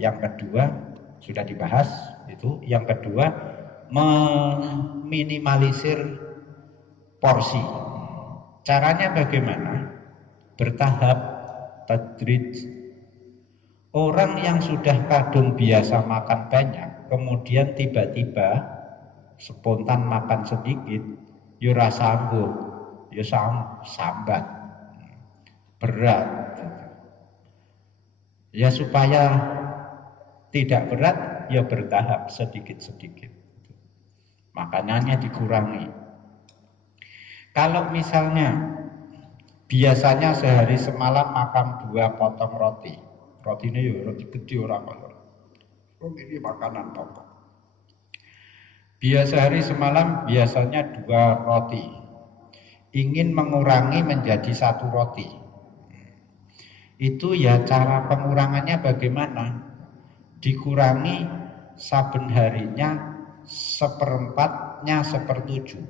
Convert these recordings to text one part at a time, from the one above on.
Yang kedua sudah dibahas itu. Yang kedua meminimalisir porsi. Caranya bagaimana? Bertahap, tadrij. Orang yang sudah kadung biasa makan banyak, kemudian tiba-tiba spontan makan sedikit, ya ora sanggup, ya sambat, berat. Ya supaya tidak berat, ya bertahap sedikit-sedikit. Makanannya dikurangi. Kalau misalnya biasanya sehari semalam makan 2 potong roti. Roti ini ya roti gede orang kaya. Ini makanan pokok. Biasa hari semalam biasanya 2 roti. Ingin mengurangi menjadi 1 roti. Itu ya cara pengurangannya bagaimana? Dikurangi saben harinya 1/4-nya 1/7.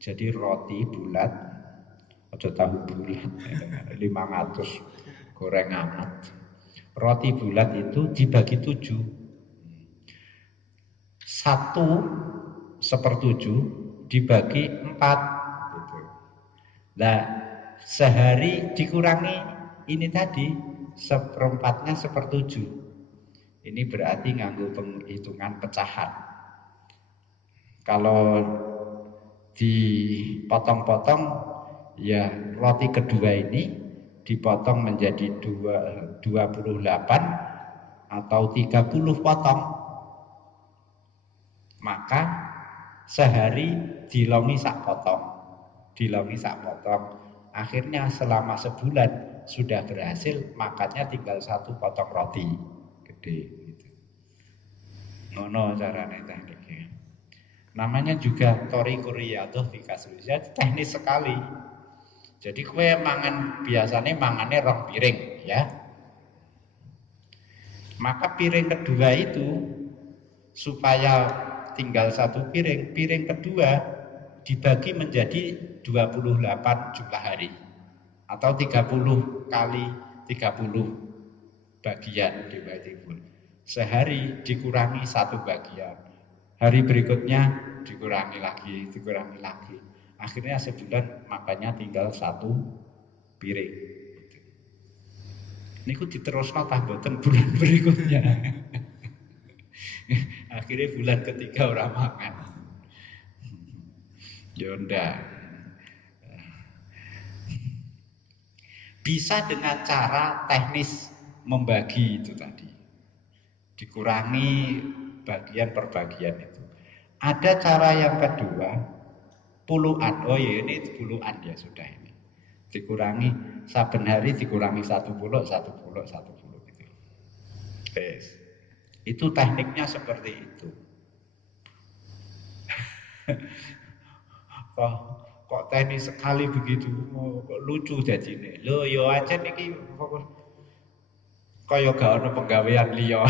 Jadi roti bulat, aja tahu bulat 500 goreng amat. Roti bulat itu dibagi 7. 1/7 dibagi 4 gitu. Nah, sehari dikurangi ini tadi 1/4-nya 1/7. Ini berarti nganggo penghitungan pecahan. Kalau dipotong-potong, ya roti kedua ini dipotong menjadi 28 atau 30 potong. Maka sehari dilongi sak potong. Akhirnya selama sebulan sudah berhasil, makannya tinggal 1 potong roti gede gitu. Ngono carane tekniknya. Namanya juga thoriqur riyadhah fi kasri. Teknis sekali. Jadi kue mangan biasanya mangannya 2 piring ya. Maka piring kedua itu supaya tinggal 1 piring, piring kedua dibagi menjadi 28 jumlah hari atau 30 kali 30 bagian dibagi full. Sehari dikurangi 1 bagian, hari berikutnya dikurangi lagi. Akhirnya sebulan makannya tinggal 1 piring. Niku diterusno tah boten bulan berikutnya. Akhirnya bulan ketiga orang makan. Yonda. Bisa dengan cara teknis membagi itu tadi. Dikurangi bagian per bagian itu. Ada cara yang kedua, puluhan. Oh ya ini puluhan ya sudah ini. Dikurangi saben hari dikurangi 1 puluh gitu. Yes. Itu tekniknya seperti itu. Kok teknis sekali begitu, kok lucu jadinya. Lo yo aja niki kaya gak ono penggawean liya.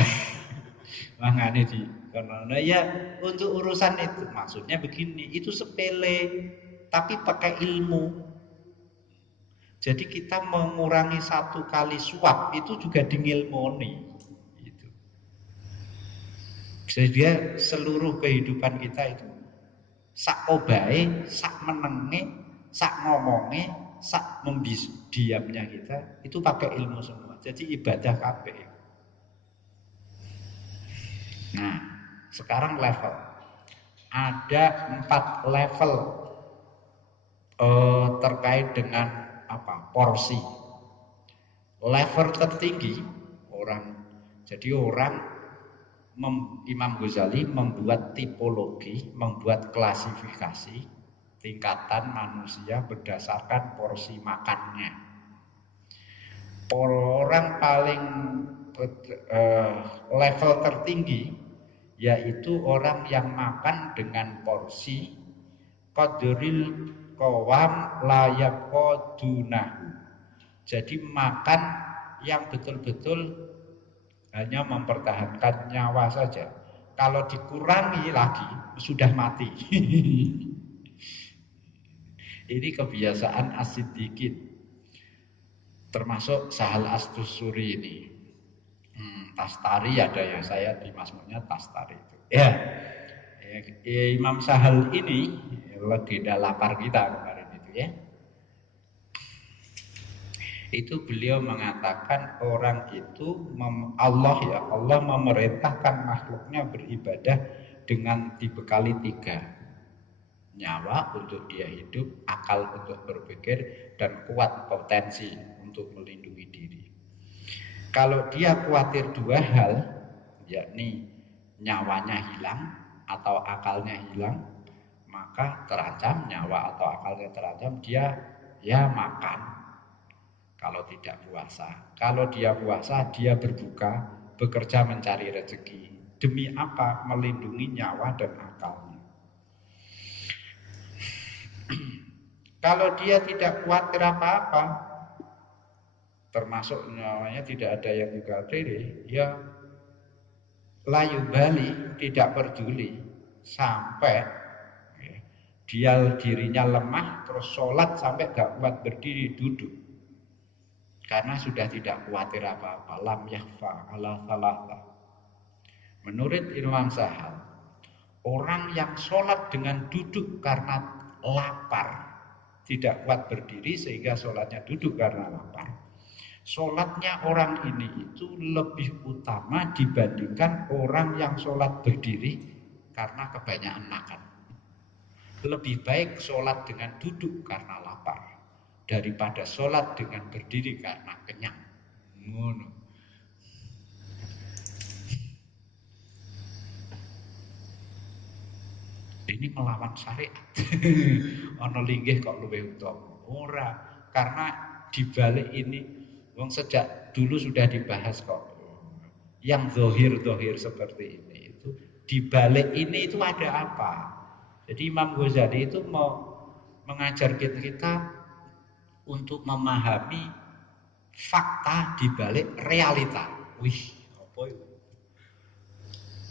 Mangane di karena ya untuk urusan itu maksudnya begini, itu sepele tapi pakai ilmu. Jadi kita mengurangi 1 kali suap itu juga dingilmoni gitu. Jadi dia seluruh kehidupan kita itu sak obahe, sak menenge, sak ngomongnya, sak diamnya kita itu pakai ilmu semua. Jadi ibadah kabeh. Nah, sekarang level. Ada 4 level terkait dengan porsi. Level tertinggi orang Imam Ghazali membuat tipologi, membuat klasifikasi tingkatan manusia berdasarkan porsi makannya. Orang paling level tertinggi yaitu orang yang makan dengan porsi qadril qawam layak dunahu. Jadi makan yang betul-betul hanya mempertahankan nyawa saja. Kalau dikurangi lagi sudah mati. Ini kebiasaan as-siddiqin, termasuk Sahal Astusuri ini. Tastari ada ya, saya di Mazmunnya Tastari itu. Ya, Imam Sahal ini legenda lapar kita kemarin itu ya. Itu beliau mengatakan orang itu Allah ya, Allah memerintahkan makhluknya beribadah dengan dibekali 3: nyawa untuk dia hidup, akal untuk berpikir, dan kuat potensi untuk melindungi diri. Kalau dia khawatir 2 hal, yakni nyawanya hilang atau akalnya hilang, maka terancam nyawa atau akalnya terancam, dia ya makan kalau tidak puasa. Kalau dia puasa, dia berbuka, bekerja mencari rezeki. Demi apa? Melindungi nyawa dan akalnya. Kalau dia tidak khawatir apa-apa, termasuk nyawanya tidak ada yang dikhawatir, ya layu bali, tidak peduli sampai ya, dia dirinya lemah, terus sholat sampai gak kuat berdiri, duduk. Karena sudah tidak khawatir apa-apa. Lam yakhfa ala thalatha. Menurut Imam Sahal, orang yang sholat dengan duduk karena lapar, tidak kuat berdiri sehingga sholatnya duduk karena lapar, sholatnya orang ini itu lebih utama dibandingkan orang yang sholat berdiri karena kebanyakan makan. Lebih baik sholat dengan duduk karena lapar daripada sholat dengan berdiri karena kenyang. Ini melawan syariat. Ono linggih kok luwih utama. Ora, karena dibalik ini wong sejak dulu sudah dibahas kok. Yang zohir-zohir seperti ini itu dibalik ini itu ada apa? Jadi Imam Ghazali itu mau mengajar kita untuk memahami fakta dibalik realita. Wih, apa itu?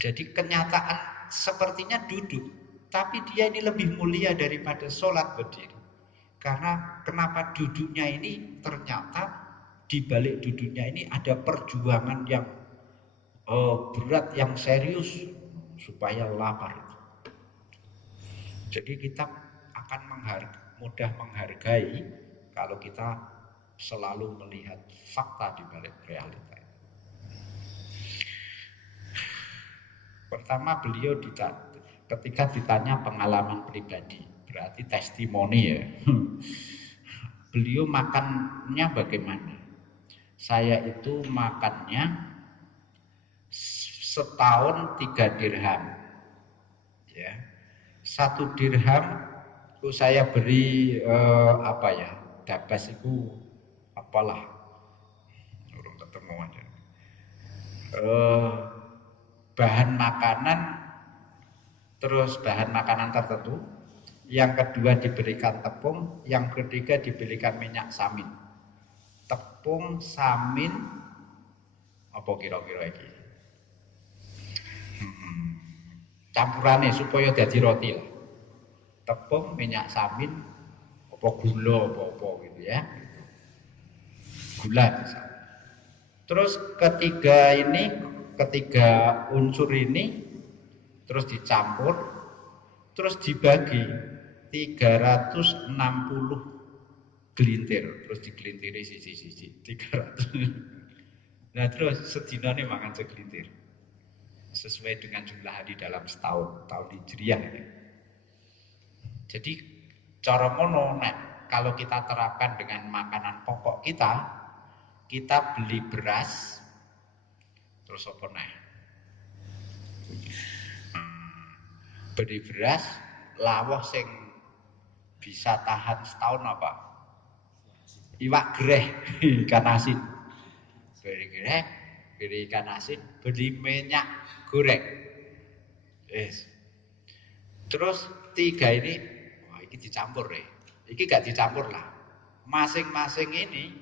Jadi kenyataan sepertinya duduk, tapi dia ini lebih mulia daripada sholat berdiri. Karena kenapa duduknya ini ternyata di balik duduknya ini ada perjuangan yang berat, yang serius supaya lapar. Jadi kita akan mudah menghargai kalau kita selalu melihat fakta di balik realita. Pertama beliau ketika ditanya pengalaman pribadi, berarti testimoni ya. Beliau makannya bagaimana? Saya itu makannya setahun 3 dirham. Ya. 1 dirham itu saya beri apa ya? Dabas itu apalah. Urung ketemu aja. Bahan makanan, terus bahan makanan tertentu, yang kedua diberikan tepung, yang ketiga diberikan minyak samin. Tepung, samin, apa kira-kira ini? Campurannya supaya jadi roti lah. Tepung, minyak samin, apa gula, apa gitu ya. Gula misalnya. Terus ketiga unsur ini terus dicampur, terus dibagi 360 gelintir, terus digelintiri sisi-sisi 300. Nah terus sedina ini makan segelintir sesuai dengan jumlah hari dalam setahun, tahun Hijriah ini. Jadi cara mono kalau kita terapkan dengan makanan pokok kita beli beras terus apa beli beras lawah sing bisa tahan setahun apa? Iwak gereh, ikan asin. Beli gereh, beli ikan asin, beli minyak goreng. Yes. Terus 3 ini, wah ini dicampur deh. Ini gak dicampur lah. Masing-masing ini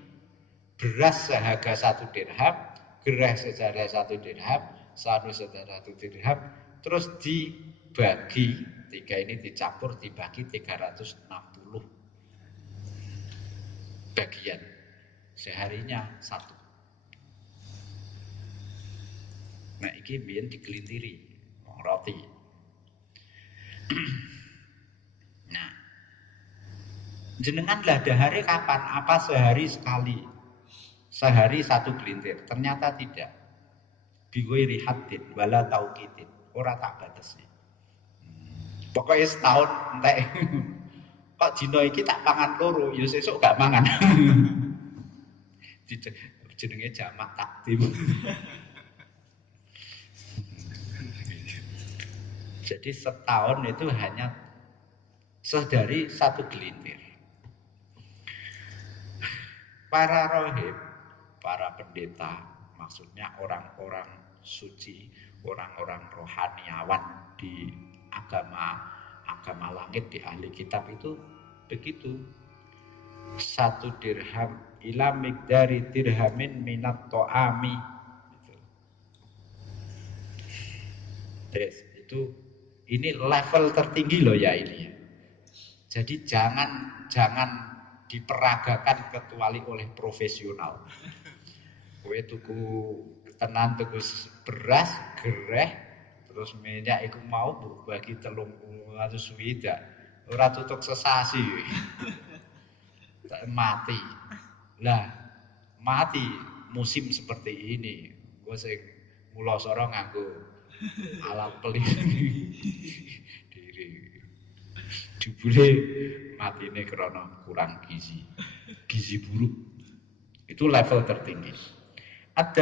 beras seharga 1 dirham, gereh seharga 1 dirham, sanu seharga 1 dirham, terus dibagi 3 ini dicampur dibagi 360 bagian. Seharinya 1. Nah iki biyen digelintiri roti. Nah, jenengan lah dahare kapan? Apa sehari sekali? Sehari satu gelintir. Ternyata tidak. Biwiri hatin wala tauqitin. Ora tak batesi. Pokoknya setahun entek. Kok dino iki tak pangan loro, ya sesuk gak mangan. Jenenge jamak takdim. Jadi setahun itu hanya sehari satu gelintir. Para rohib, para pendeta, maksudnya orang-orang suci, orang-orang rohaniawan di agama langit, di ahli kitab itu begitu. 1 dirham ila miqdari dirhamin minat to'ami. Yes, itu ini level tertinggi loh ya ini ya. Jadi jangan diperagakan kecuali oleh profesional. Kowe tuku tenan tuku beras gereh terus minyak iku mau bagi 300 ora tutuk sesasi mati. Lah mati musim seperti ini. Gue sing mula sora nganggo alat pelindung diri. Jebule matine krana kurang gizi buruk. Itu level tertinggi. Ad